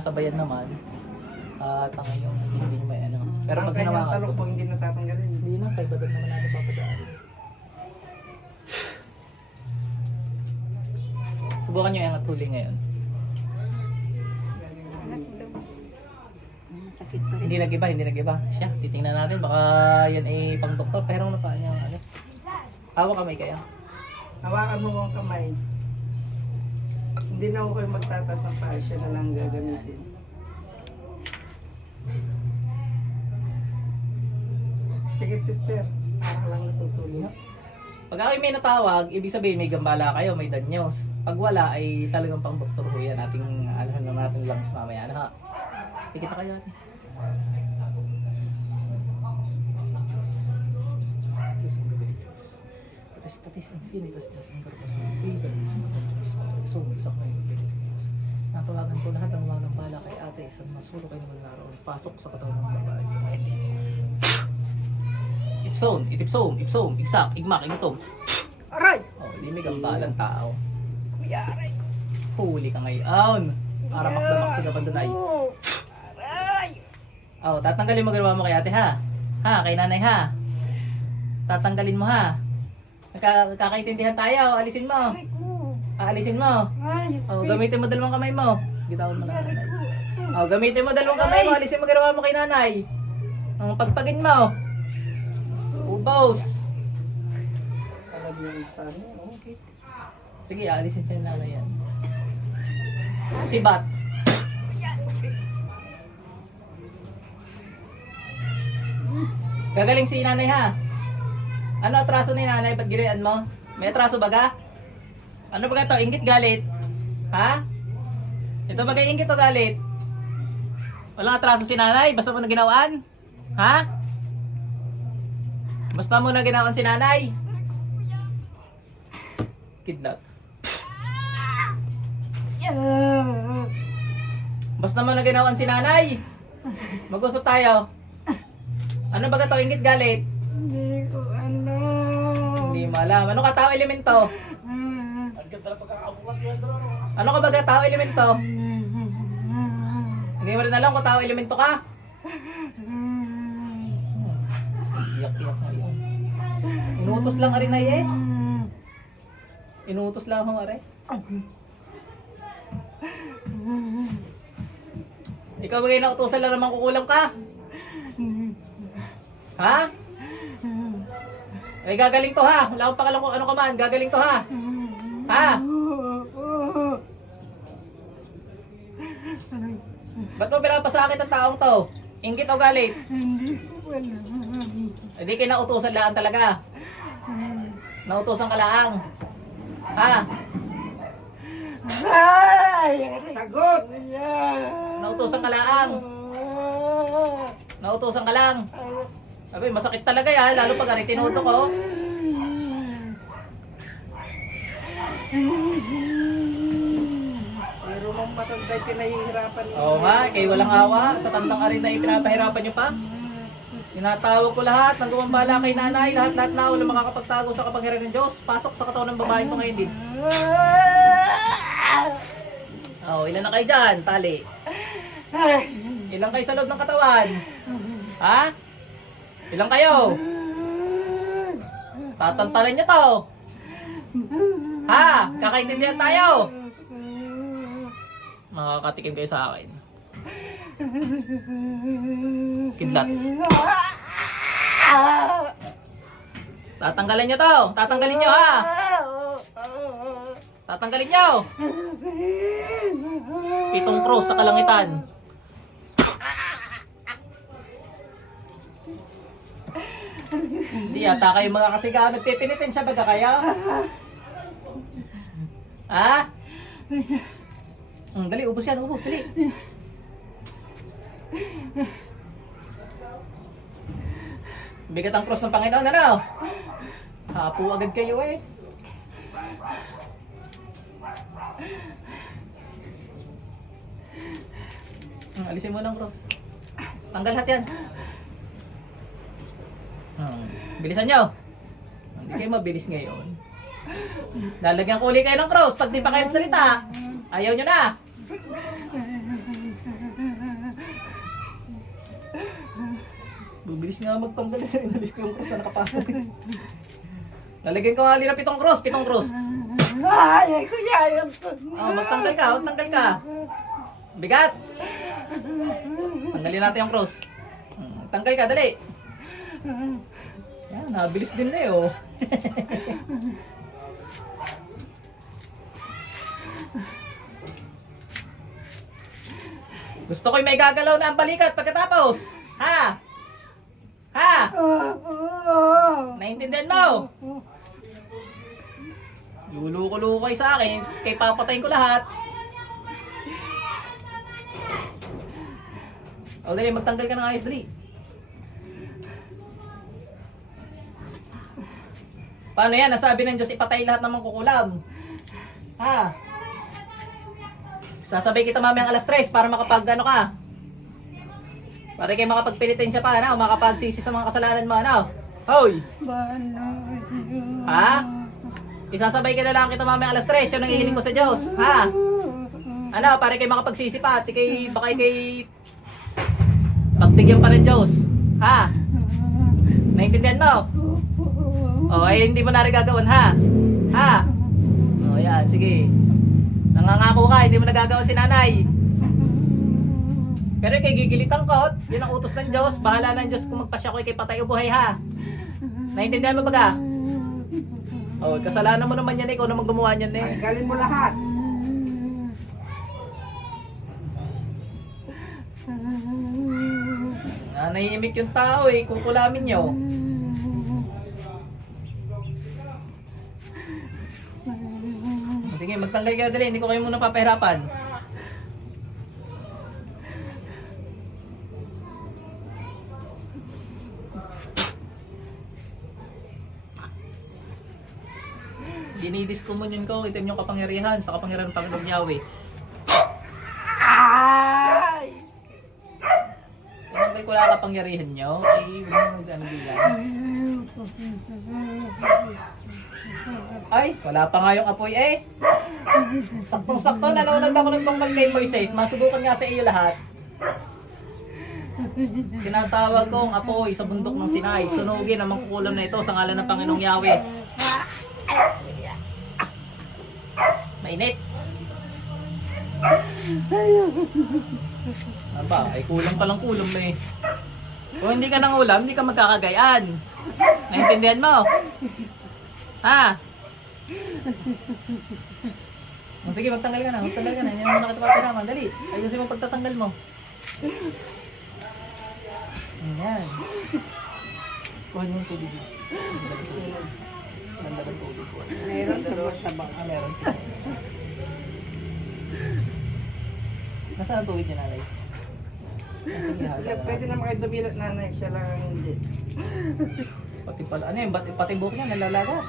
Sabayan naman. At ang yung hindi nyo may ano. Pero Ang pag kanyang talok ko, po hindi natatanggalin. hindi na, kay badal naman natin papadaan. Subukan nyo yung angat huli ngayon. Rin. Hindi nag-iba, hindi nag-iba. Siya, titingnan natin. Baka yan ay pang doktor. Pero ano pa niya, ano. Hawak kamay kaya. Hawakan mo ang kamay. Hindi na ako magtatas ng. Siya na lang gagamitin. Sige sister. Parang lang natutulog. Pag ako may natawag, ibig sabihin may gambala kayo, may danyos. Pag wala, ay talagang pang doktor ho yan. Ating, ano na natin lungs mamaya. Ano ha? Tikita kayo natin. Tatis infinitas Diyos ang karpas mo. Bigal sa yung Diyos. Natawagan ko lahat ng mga bala kay ate. Isang masuro kayo naman naroon. Pasok sa katawan ng babae. Kumaiti. Ipson, itipsom, ipsom, igsak, igmak, igtom. Aray! Oh, limig ang balang tao. Kuya, aray! Huli ka ngayon. Para makdamak sa gabandanay. Oh, Aray! Oh, tatanggalin mo ginawa mo kay ate ha. Ha, kay nanay ha. Tatanggalin mo ha. Nagka- tayo, alisin mo. Aray ko! Aalisin mo. Ay, Oh, speak! gamitin mo dalawang kamay mo. Bitawan mo na Aray nanay. ko! Oh, gamitin mo dalawang kamay mo, alisin mo ginawa mo kay nanay. Ang pagpagin mo. Ubos. Okay. Sige, alisin ka na yan. Sibat. Gagaling si nanay ha. Ano atraso ni nanay? Ba't girian mo? May atraso baga? Ano baga to? Ingit galit? Ha? Ito bagay ingit o galit? Walang atraso si nanay? Basta mo na ginawaan? Ha? Basta mo na ginawaan si nanay? Kidlat. Basta mo na ginawan si nanay. Mag-usap tayo. Ano ba to ingit galit? Mo alam. Ano ka tao elemento? Ano ka ba tao elemento? Hindi mo rin alam kung tao elemento ka? Iyak-iyak ngayon. Inutos lang rin ay eh. Inutos lang ako are. Ikaw ba kayo nautosan lang naman kukulang ka? Ha? Ay gagaling to ha. Wala akong pakalang kung ano ka man. Gagaling to ha. Ha? Ba't mo pinapasakit ang taong to? Ingit o galit? Hindi ko alam. Hindi kayo nautusan lang talaga. Nautusan ka lang. Ha? Ay! Sagot! Nautusan ka lang. Nautusan ka lang. Sabi, masakit talaga yan. Lalo pag ari tinuto ko. Pero nung matanda'y pinahihirapan niya. Oo nga, kay walang awa. Sa tandang ari na ipinapahirapan nyo pa. Tinatawag ko lahat ng gumambala kay nanay. Lahat-lahat na walang makakapagtago sa kapangyarihan ng Diyos. Pasok sa katawan ng babae mo ngayon din. Oh, ilan na kayo dyan? Tali. Ilan kayo sa loob ng katawan? Ha? Ilan kayo? Tatantalan nyo to. Ha? Kakaintindihan tayo. Makakatikim kayo sa akin. Kidlat. Tatanggalin nyo to. Tatanggalin nyo ha. Tatanggalin nyo. Pitong cross sa kalangitan. Hindi yata kayo mga kasigaw nagpipinitin siya baga kaya? Ha? Mm, dali, ubos yan, ubos, dali. Bigat ang cross ng Panginoon, ano? Hapo agad kayo eh. Hmm, alisin mo ng cross. Tanggal lahat yan. Hmm. Bilisan nyo. Hindi kayo mabilis ngayon. Lalagyan ko uli kayo ng cross pag di pa kayo salita. Ayaw nyo na. Bubilis nga magtanggal. Inalis ko yung cross na nakapatag. Lalagyan ko halina pitong cross, pitong cross. Ay, kuya, ayaw ko. Oh, ah, magtanggal ka, magtanggal ka. Bigat! Tanggalin natin yung cross. Hmm, tanggal ka, dali. Yan, nabilis din na eh, oh. Gusto ko'y may gagalaw na ang balikat pagkatapos. Ha? Ha? Naintindihan mo? Luluko-luko kayo sa akin, kay papatayin ko lahat. O dali, magtanggal ka ng ayos, dali. Paano yan? Nasabi ng Diyos, ipatay lahat ng mangkukulam. Ha? Sasabay kita mamayang alas 3 para makapag ano ka. Para kayo makapagpenitensya pa, ano? Makapagsisi sa mga kasalanan mo, ano? Hoy! Ha? Isasabay ka na lang kita mamayang alas 3, yun ang hihiling ko sa Diyos. Ha? Ano, para kayo makapagsisi pa, at kay, baka kay pagbigyan pa ng Diyos. Ha? Naintindihan mo? O, ay hindi mo na rin gagawin, ha? Ha? O, yan, sige. Nangangako ka, hindi mo nagagawan si nanay. Pero kay gigilitan ko, yun ang utos ng Diyos. Bahala ng Diyos kung magpasya ko kay patay o buhay, ha? Naintindihan mo ba ka? O, kasalanan mo naman yan, ikaw naman gumawa niyan eh. Galing mo lahat. Nanahimik yung tao eh, kukulamin nyo. Sige, magtanggal ka dali, hindi ko kayo muna papahirapan. Dinidis ko mo yun ko, itim yung kapangyarihan sa kapangyarihan ng Panginoong Yahweh. Ay! Kung wala kapangyarihan nyo, huwag mo mag-ano bilang. Ay, wala pa nga yung apoy eh. Saktong-sakto, nanonood ako ng tungkol kay Moises. Masubukan nga sa iyo lahat. Tinatawag kong apoy sa bundok ng Sinai. Sunugin ang mangkukulam na ito sa ngalan ng Panginoong Yahweh. Mainit. Aba, ay kulang pa lang kulam na eh. Kung hindi ka nang ulam, hindi ka magkakagayaan. Naintindihan mo? Ha? Oh, sige, magtanggal ka na. Magtanggal ka na. Hindi naman nakita papiraman. Dali. Ayusin mo pagtatanggal mo. Ayan. Kuha niyo yung tubig. Ganda ng tubig. Meron sa basta Ah, meron siya. Nasaan ang tubig niya, nanay? Sige, haga. Pwede na kayo dumilat nanay, siya lang ang hindi. Pati pala, ano yun? Pati buhok niya, nalalagas.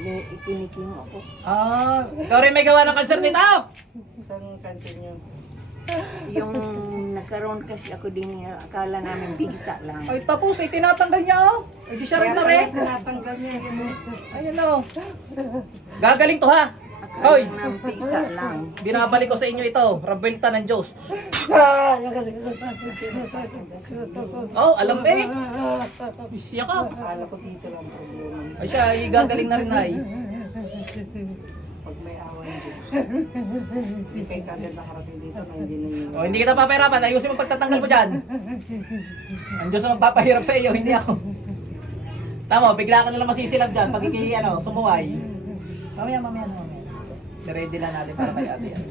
May ikinikim ako. Ah, ikaw rin may gawa ng cancer nito! Isang cancer niyo. Yung nagkaroon kasi ako din, uh, akala namin bigsa lang. Ay, tapos, ay tinatanggal niya, oh. Ay, di siya rin na rin. Tinatanggal niya yun. Ayan, oh. Gagaling to, ha? Hoy! namin bigsa lang. Binabalik ko sa inyo ito, Rabelta ng Diyos. Oh, alam eh. Siya ka. Akala ko dito lang problema. Ay, siya, ay gagaling na rin, ay. Pag may awan dito. Hindi kayo kagad nakarating dito na hindi na yun. Oh, hindi kita papahirapan. Ayusin mo pagtatanggal mo dyan. Ang Diyos ang magpapahirap sa iyo, hindi ako. Tama, bigla ka nalang masisilap dyan pag iki, ano, sumuway. Mamaya, mamaya, na, mamaya. Ready lang natin para may ate yan.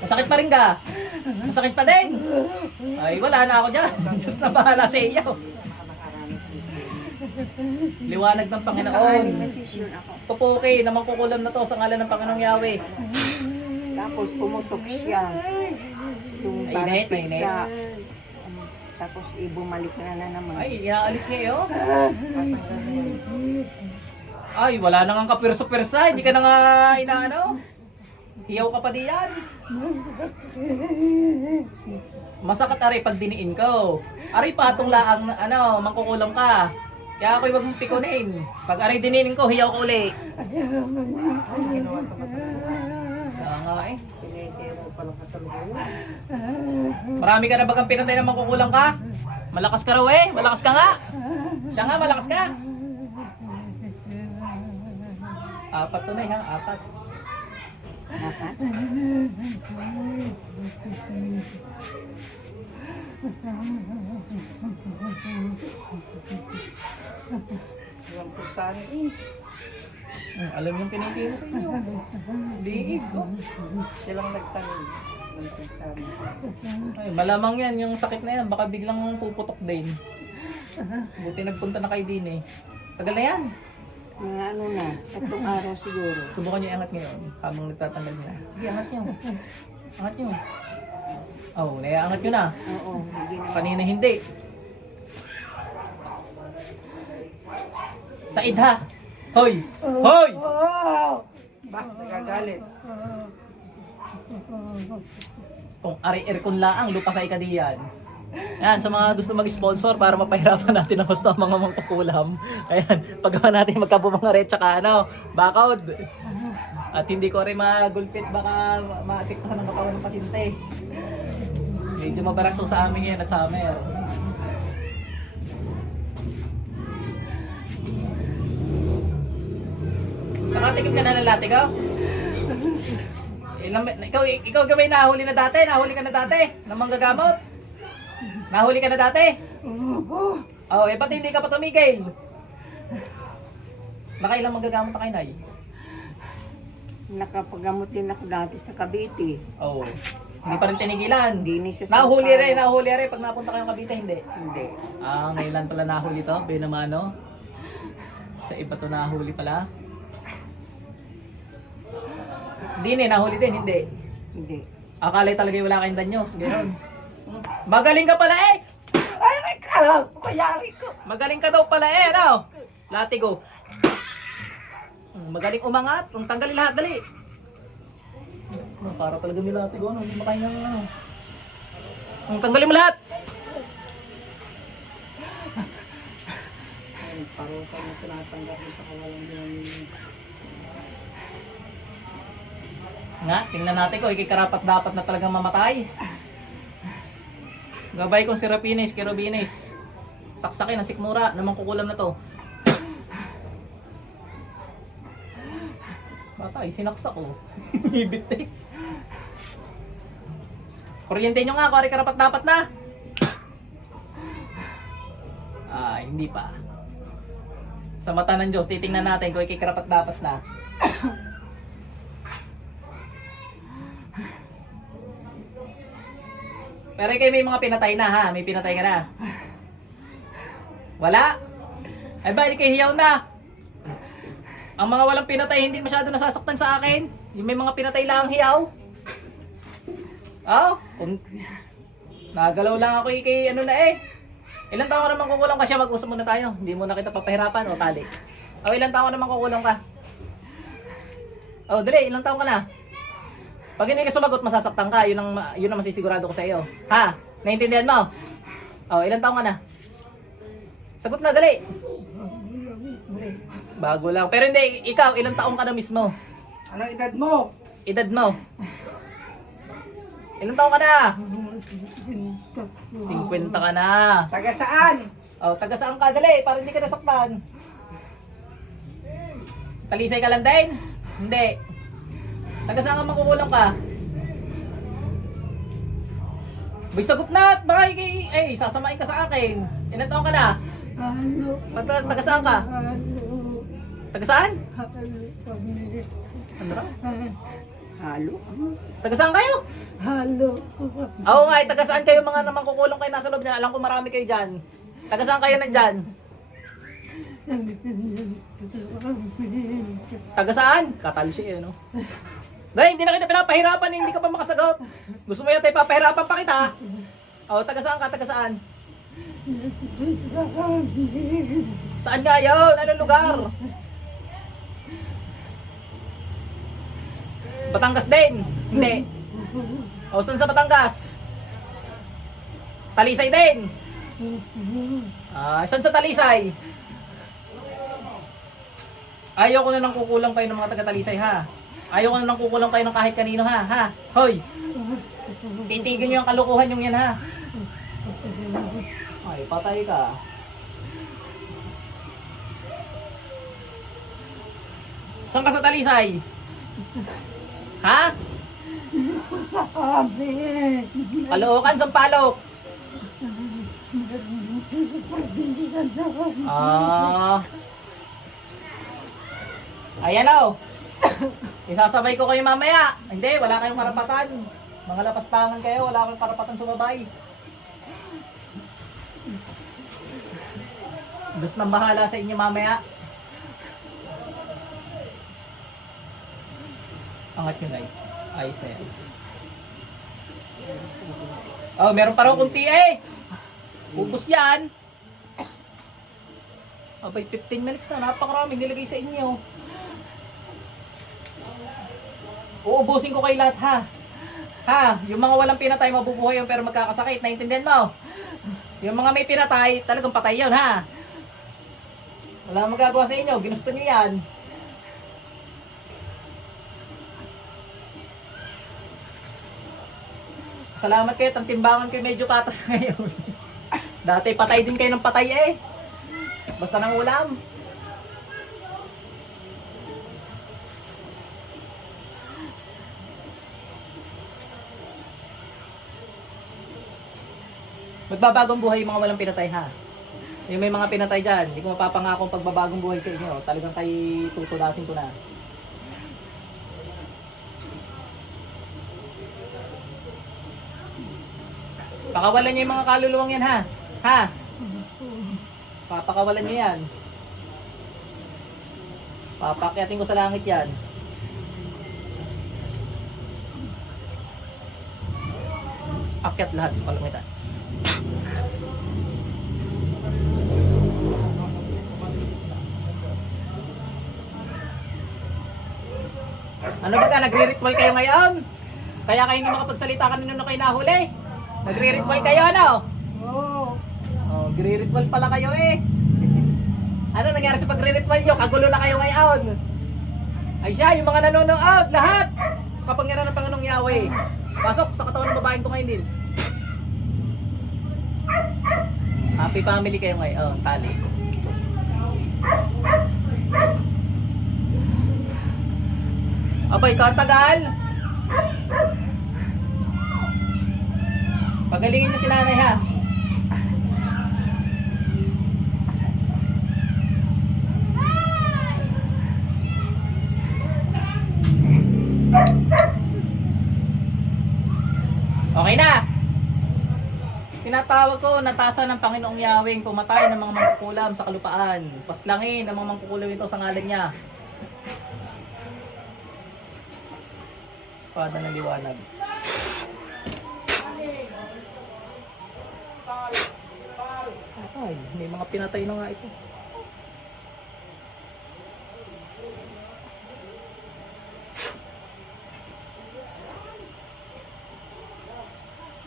Masakit pa rin ka? Masakit pa din? Ay, wala na ako dyan. Diyos na bahala sa iyo. Liwanag ng Panginoon. Tupuki, naman kukulam na to sa ngalan ng Panginoong Yahweh. Tapos pumutok siya. Mainit. bigsa. Um, Tapos ibumalik na na naman. Ay, inaalis niya yun. Ay, wala na nga kapirso-pirsa. Hindi ka na nga inaano. Hiyaw ka pa diyan. Masakit ari pag diniin ko. Ari patong laang ano, mangkukulam ka. Kaya ako'y wag mong pikunin. Pag aray dininin ko, hiyaw ko uli. Ano ginawa sa mata? Kaya nga eh. Pinitira ko palang kasalukuyan. Marami ka na bagang pinatay na mangkukulang ka? Malakas ka raw eh. Malakas ka nga. Siya nga, malakas ka. Apat to na ha. Apat. Dapat. Yung pusan eh. Alam yung pinitira sa inyo. Liig. Oh. Silang nagtanim ng pusan. Ay, malamang yan, yung sakit na yan, baka biglang puputok din. Buti nagpunta na kay din eh. Tagal na yan. Mga ano na, tatlong araw siguro. Subukan niyo iangat ngayon habang nagtatanggal niya. Sige, angat niyo. Angat niyo. Oh, naiangat niyo na. Oo, hindi na. Kanina hindi. Sa idha. Hoy! Hoy! Ba, nagagalit. Kung ari aircon laang, lupa sa ikadiyan. Yan, sa mga gusto mag-sponsor para mapahirapan natin ang gusto ng mga mangkukulam. Ayan, paggawa natin magkabumangare tsaka ano, bakod. At hindi ko rin magulpit, baka ma- maapektuhan ng katawan ng pasyente. Medyo mabaraso sa amin yan at summer. Nakatikim ka na ng latigaw? Ilang, ikaw, ikaw gabay nahuli na dati? Nahuli ka na dati? Ng manggagamot? Nahuli ka na dati? Oh, eh ba't hindi ka pa tumigil? Nakailang manggagamot na kayo, Nay? Nakapagamot din ako dati sa Cavite. Oo. Hindi pa rin tinigilan. Hindi ni sa Nahuli rin, nahuli rin. Pag napunta kayong Cavite, hindi. Hindi. Ah, ngayon pala nahuli to. Binamano. Sa iba to nahuli pala. Eh, nahuli din, hindi. Hindi. Akala talaga wala kayong danyos. Ganon. Magaling ka pala eh! Ay, may kalaw! Kuyari ko! Magaling ka daw pala eh, ano? Latigo. Hmm, Magaling umangat. Kung tanggalin lahat, dali. Para talaga ni Latigo, ano? Hindi makain ng ano. Hmm, Tanggalin mo lahat. Parusa na tinatanggap mo sa kawalang ginamit. Nga, tingnan natin ko, ikikarapat dapat na talagang mamatay. Gabay kong si Rapinis, kay Robinis. Saksakin ang sikmura, namang kukulam na to. Batay, sinaksak ko. Ibit eh. Kuryente nyo nga, kung karapat dapat na. Ah, hindi pa. Sa mata ng Diyos, titingnan natin kung ikikarapat dapat na. Pero kayo may mga pinatay na ha, may pinatay ka na. Wala? Ay ba, kay hiyaw na. Ang mga walang pinatay hindi masyado nasasaktan sa akin. Yung may mga pinatay lang ang hiyaw. Oh, kung nagalaw lang ako kay ano na eh. Ilan taon naman kukulang ka siya, mag-usap muna tayo. Hindi mo na kita papahirapan o tali. O ilan taon naman kukulang ka? Oh, dali, ilang taon ka na? Pag hindi ka sumagot, masasaktan ka. Yun ang, yun ang masisigurado ko sa iyo. Ha? Naintindihan mo? Oh, ilang taon ka na? Sagot na, dali. Bago lang. Pero hindi, ikaw, ilang taon ka na mismo? Anong edad mo? Edad mo? Ilang taon ka na? 50 ka na. Taga saan? Oh, taga saan ka? Dali, para hindi ka nasaktan. Talisay ka lang din? Hindi. Taga saan ka makukulang ka? Bay, sagot na! at Baka ikay, eh, sasamain ka sa akin. Ilan taon ka na? Halo. Taga, taga saan ka? Taga saan? Ano ra? Halo. Taga saan kayo? Halo. Oo nga, eh, taga saan kayo mga namang kukulong kayo nasa loob niyan? Alam ko marami kayo dyan. Taga saan kayo nandyan? Taga saan? Katalsi eh, no? Dahil hindi na kita pinapahirapan, hindi ka pa makasagot. Gusto mo yata ipapahirapan pa kita? O, taga saan ka? Taga saan? Saan nga yun? Anong lugar? Batangas din? Hindi. O, saan sa Batangas? Talisay din? Ah, saan sa Talisay? Ayaw ko na nang kukulang kayo ng mga taga-talisay ha. Ayaw ko na nang kukulang kayo ng kahit kanino ha. Ha? Hoy! Titigil niyo ang kalukuhan yung yan ha. Ay, patay ka. Saan ka sa talisay? Ha? Sabi. Palookan sa palok. Ah. Ayan o. Isasabay ko kayo mamaya. Hindi, wala kayong karapatan. Mga lapastangan kayo, wala kayong karapatan sumabay. Diyos nang bahala sa inyo mamaya. Angat yun ay. Ayos na yan. Oh, meron pa raw kunti eh. Ubus yan. Abay, 15 minutes na. Napakarami nilagay sa inyo. Uubusin ko kay lahat ha. Ha, yung mga walang pinatay mabubuhay yung pero magkakasakit. Naintindihan mo? Yung mga may pinatay, talagang patay yun ha. Wala magagawa sa inyo. Ginusto nyo yan. Salamat kayo, ang timbangan kayo medyo patas ngayon. Dati patay din kayo ng patay eh. Basta ng ulam. Magbabagong buhay yung mga walang pinatay ha. Yung may mga pinatay dyan, hindi ko mapapangako ang pagbabagong buhay sa inyo. Talagang kay tutulasin ko na. Pakawalan niyo yung mga kaluluwang yan ha. Ha? Papakawalan niyo yan. Papakyatin ko sa langit yan. Akyat lahat sa kalangitan. Ano ba ka? Nagre-ritual kayo ngayon? Kaya kayo hindi makapagsalita kanino na kayo nahuli? Nagre-ritual kayo ano? Oo. Oh, gre-ritual pala kayo eh. Ano nangyari sa pagre-ritual nyo? Kagulo na kayo ngayon. Ay siya, yung mga nanonood, lahat! Sa kapangyarihan ng Panginoong Yahweh. Pasok sa katawan ng babaeng to ngayon din. Happy family kayo ngayon. Oh, tali. Abay, katagal! Pagalingin niyo si nanay ha. Okay na. Tinatawag ko na tasa ng Panginoong Yahweh pumatay ng mga mangkukulam sa kalupaan. Paslangin ang mga mangkukulam ito sa ngalan niya. Espada ng liwanag. Ay, may mga pinatay na nga ito.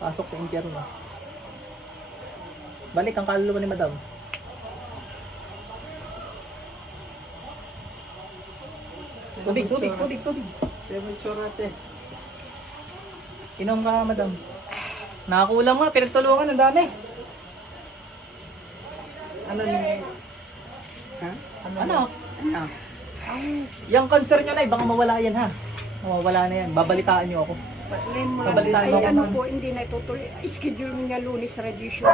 Pasok sa impyerno. Balik ang kaluluwa ni madam. Tubig, tubig, tubig, tubig. May tsorate. Inom ka, madam. Nakakulang nga, pinagtulungan, ang dami. Ano ni... Ha? Ano? Ano? Ano? Yung concern nyo na, baka mawala yan ha. Mawawala na yan. Babalitaan nyo ako. Ngayon mga Babalitaan ay ano po, hindi na itutuloy. Schedule niya lunes radiation.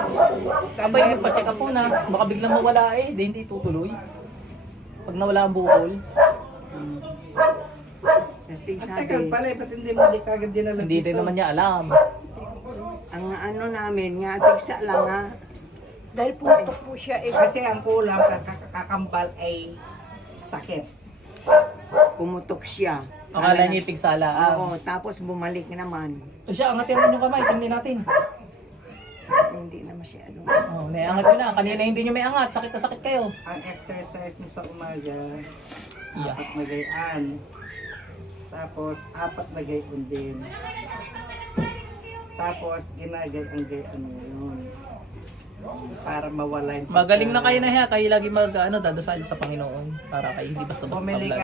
Abay, magpa-check up po na. Baka biglang mawala eh. Di hindi tutuloy. Pag nawala ang bukol, Kasi Ang sabi, tagal pala eh, ba't hindi mo di kagad dinala hindi dito? din naman niya alam. ang ano namin, nga tigsa lang nga. Dahil putok po siya eh. Kasi ang kulang, kakakambal ay sakit. Pumutok siya. Akala niya ipigsala. Ah. Oo, tapos bumalik naman. O siya, angatin mo yung kamay. Tingnan natin. Hindi na masyado. Oh, may angat nyo na. Kanina hindi nyo may angat. Sakit na sakit kayo. Ang exercise mo sa umaga, Yeah. apat na gayaan. Tapos, apat na gayon din. Tapos, ginagay ang gayaan mo yun. Para mawala yung Magaling na kayo na hiya, kayo lagi mag ano, dadasal sa Panginoon para kayo hindi basta-basta Bumili.